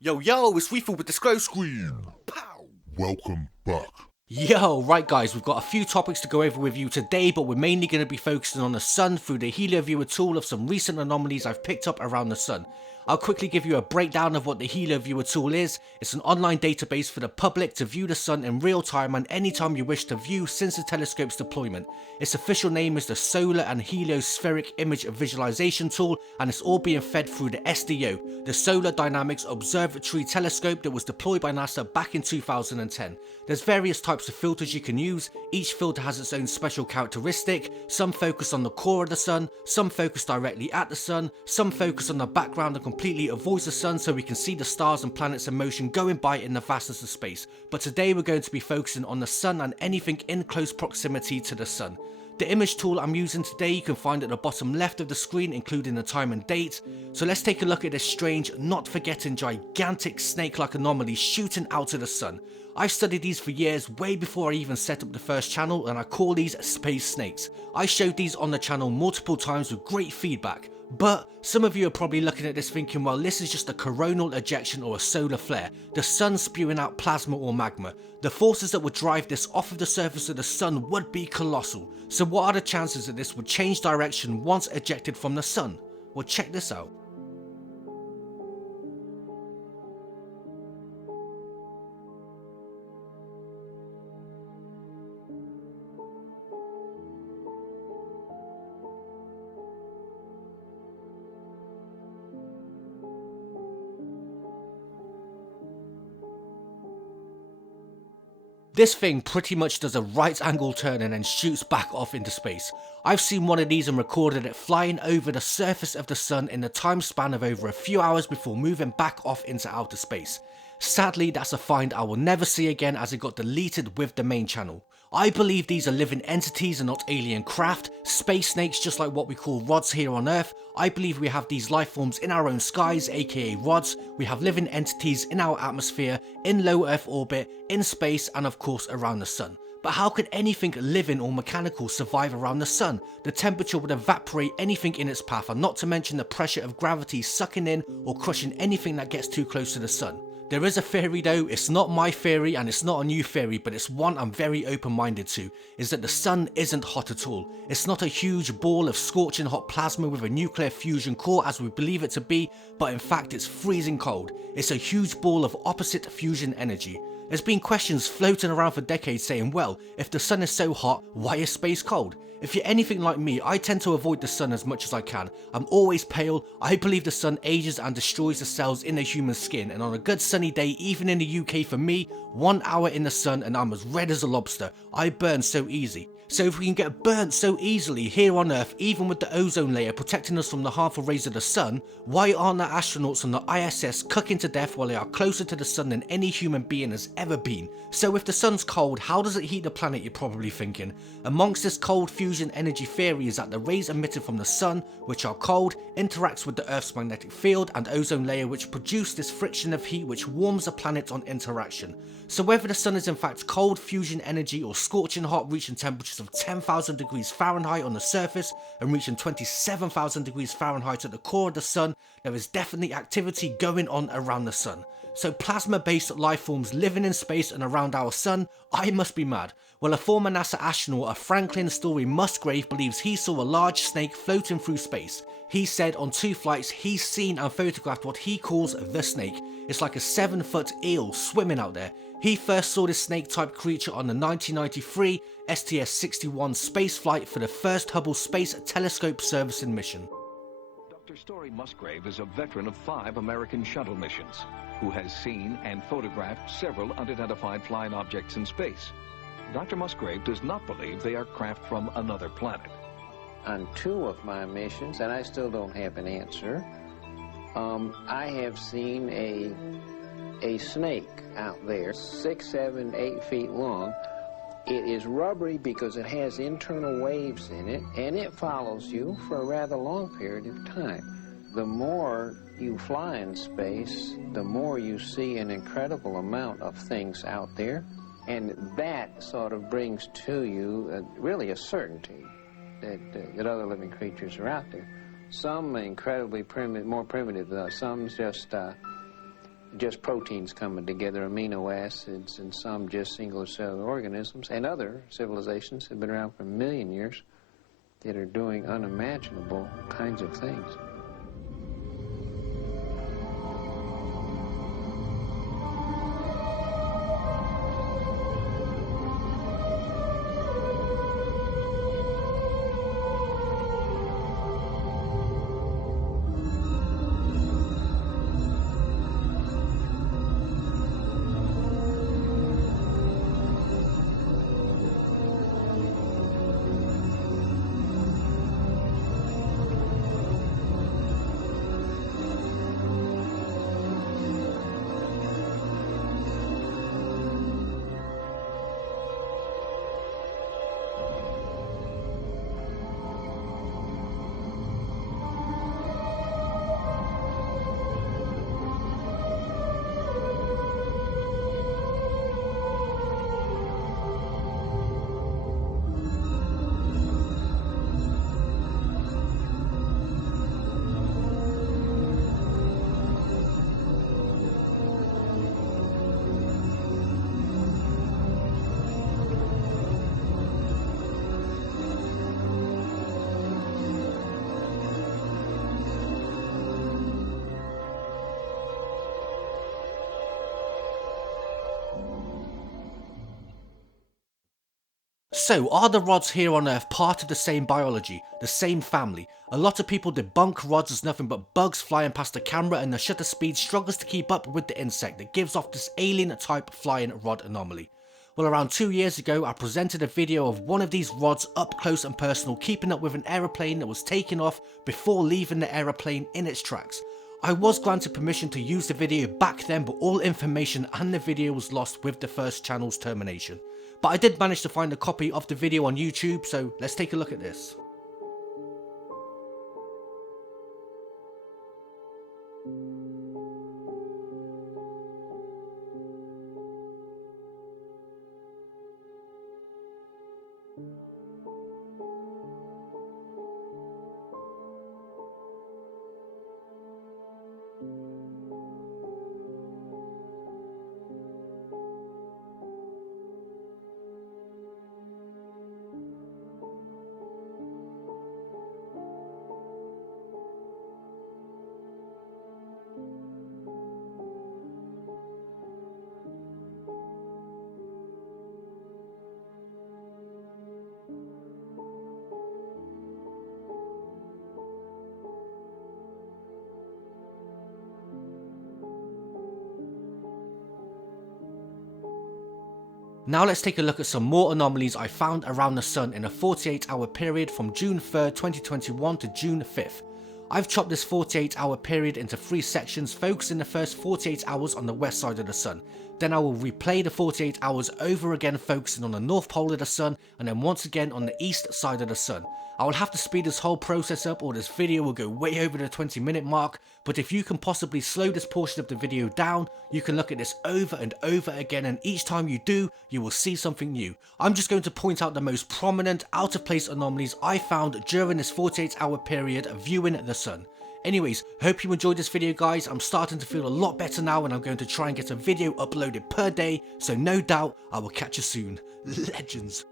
Yo, it's Reefar with Disclose. Pow! Welcome back. Yo, right guys, we've got a few topics to go over with you today, but we're mainly going to be focusing on the sun through the HelioViewer tool of some recent anomalies I've picked up around the sun. I'll quickly give you a breakdown of what the HelioViewer tool is. It's an online database for the public to view the sun in real time and anytime you wish to view since the telescope's deployment. Its official name is the Solar and Heliospheric Image Visualization Tool, and it's all being fed through the SDO, the Solar Dynamics Observatory Telescope that was deployed by NASA back in 2010. There's various types of filters you can use. Each filter has its own special characteristic. Some focus on the core of the sun, some focus directly at the sun, some focus on the background and completely avoids the sun so we can see the stars and planets in motion going by in the vastness of space. But today we're going to be focusing on the sun and anything in close proximity to the sun. The image tool I'm using today you can find at the bottom left of the screen, including the time and date. So let's take a look at this strange, not forgetting gigantic snake-like anomaly shooting out of the sun. I've studied these for years, way before I even set up the first channel, and I call these space snakes. I showed these on the channel multiple times with great feedback. But some of you are probably looking at this thinking, well, this is just a coronal ejection or a solar flare, the sun spewing out plasma or magma. The forces that would drive this off of the surface of the sun would be colossal. So what are the chances that this would change direction once ejected from the sun? Well, check this out. This thing pretty much does a right angle turn and then shoots back off into space. I've seen one of these and recorded it flying over the surface of the sun in a time span of over a few hours before moving back off into outer space. Sadly, that's a find I will never see again as it got deleted with the main channel. I believe these are living entities and not alien craft, space snakes just like what we call rods here on Earth. I believe we have these life forms in our own skies, aka rods. We have living entities in our atmosphere, in low Earth orbit, in space, and of course around the sun. But how could anything living or mechanical survive around the sun? The temperature would evaporate anything in its path, and not to mention the pressure of gravity sucking in or crushing anything that gets too close to the sun. There is a theory though, it's not my theory and it's not a new theory, but it's one I'm very open-minded to, is that the sun isn't hot at all. It's not a huge ball of scorching hot plasma with a nuclear fusion core as we believe it to be, but in fact it's freezing cold. It's a huge ball of opposite fusion energy. There's been questions floating around for decades saying, well, if the sun is so hot, why is space cold? If you're anything like me, I tend to avoid the sun as much as I can. I'm always pale. I believe the sun ages and destroys the cells in the human skin, and on a good sunny day, even in the UK for me, 1 hour in the sun and I'm as red as a lobster. I burn so easy. So if we can get burnt so easily here on Earth, even with the ozone layer protecting us from the harmful rays of the sun, why aren't the astronauts on the ISS cooking to death while they are closer to the sun than any human being has ever been? So if the sun's cold, how does it heat the planet, you're probably thinking? Amongst this cold fusion energy theory is that the rays emitted from the sun, which are cold, interacts with the Earth's magnetic field and ozone layer, which produce this friction of heat which warms the planet on interaction. So whether the sun is in fact cold fusion energy or scorching hot, reaching temperatures of 10,000 degrees Fahrenheit on the surface and reaching 27,000 degrees Fahrenheit at the core of the sun, there is definitely activity going on around the sun. So plasma-based life forms living in space and around our sun, I must be mad. Well, a former NASA astronaut, a Franklin Story Musgrave, believes he saw a large snake floating through space. He said on 2 flights he's seen and photographed what he calls the snake. It's like a 7-foot eel swimming out there. He first saw this snake-type creature on the 1993 STS-61 space flight for the first Hubble Space Telescope servicing mission. Dr. Story Musgrave is a veteran of 5 American shuttle missions, who has seen and photographed several unidentified flying objects in space. Dr. Musgrave does not believe they are craft from another planet. On 2 of my missions, and I still don't have an answer, I have seen a snake out there, 6, 7, 8 feet long. It is rubbery because it has internal waves in it, and it follows you for a rather long period of time. The more you fly in space, the more you see an incredible amount of things out there, and that sort of brings to you really a certainty that other living creatures are out there. Some incredibly primitive, more primitive. Some just proteins coming together, amino acids, and some just single cellular organisms. And other civilizations have been around for a million years that are doing unimaginable kinds of things. So, are the rods here on Earth part of the same biology, the same family? A lot of people debunk rods as nothing but bugs flying past the camera, and the shutter speed struggles to keep up with the insect that gives off this alien type flying rod anomaly. Well, around 2 years ago, I presented a video of one of these rods up close and personal, keeping up with an aeroplane that was taking off before leaving the aeroplane in its tracks. I was granted permission to use the video back then, but all information and the video was lost with the first channel's termination. But I did manage to find a copy of the video on YouTube, so let's take a look at this. Now let's take a look at some more anomalies I found around the sun in a 48-hour period from June 3rd, 2021 to June 5th. I've chopped this 48-hour period into 3 sections, focusing the first 48 hours on the west side of the sun. Then I will replay the 48 hours over again, focusing on the north pole of the sun, and then once again on the east side of the sun. I will have to speed this whole process up or this video will go way over the 20-minute mark, but if you can possibly slow this portion of the video down, you can look at this over and over again, and each time you do, you will see something new. I'm just going to point out the most prominent out of place anomalies I found during this 48-hour period viewing the sun. Anyways, hope you enjoyed this video guys. I'm starting to feel a lot better now, and I'm going to try and get a video uploaded per day, so no doubt I will catch you soon. Legends.